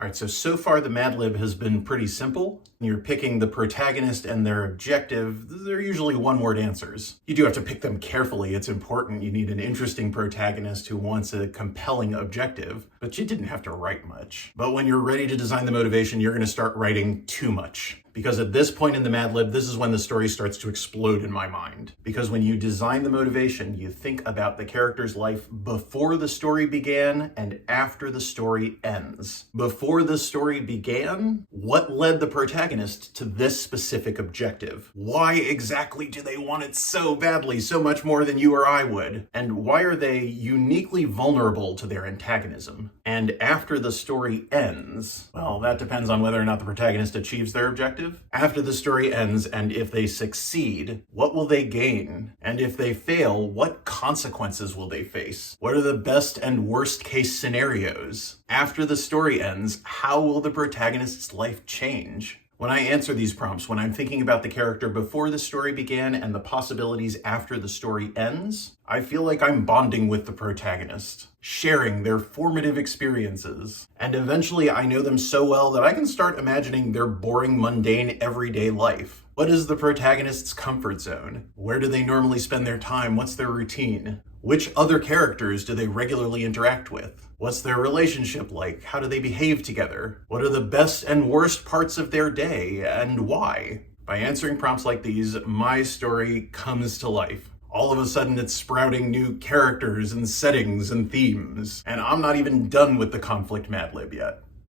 All right, so far the Mad Lib has been pretty simple. You're picking the protagonist and their objective. They're usually one-word answers. You do have to pick them carefully. It's important. You need an interesting protagonist who wants a compelling objective, but you didn't have to write much. But when you're ready to design the motivation, you're going to start writing too much. Because at this point in the Mad Lib, this is when the story starts to explode in my mind. Because when you design the motivation, you think about the character's life before the story began and after the story ends. Before the story began, what led the protagonist to this specific objective? Why exactly do they want it so badly, so much more than you or I would? And why are they uniquely vulnerable to their antagonism? And after the story ends, well, that depends on whether or not the protagonist achieves their objective. After the story ends, and if they succeed, what will they gain? And if they fail, what consequences will they face? What are the best and worst case scenarios? After the story ends, how will the protagonist's life change? When I answer these prompts, when I'm thinking about the character before the story began and the possibilities after the story ends, I feel like I'm bonding with the protagonist, sharing their formative experiences. And eventually I know them so well that I can start imagining their boring, mundane, everyday life. What is the protagonist's comfort zone? Where do they normally spend their time? What's their routine? Which other characters do they regularly interact with? What's their relationship like? How do they behave together? What are the best and worst parts of their day, and why? By answering prompts like these, my story comes to life. All of a sudden it's sprouting new characters and settings and themes, and I'm not even done with the conflict Mad Lib yet.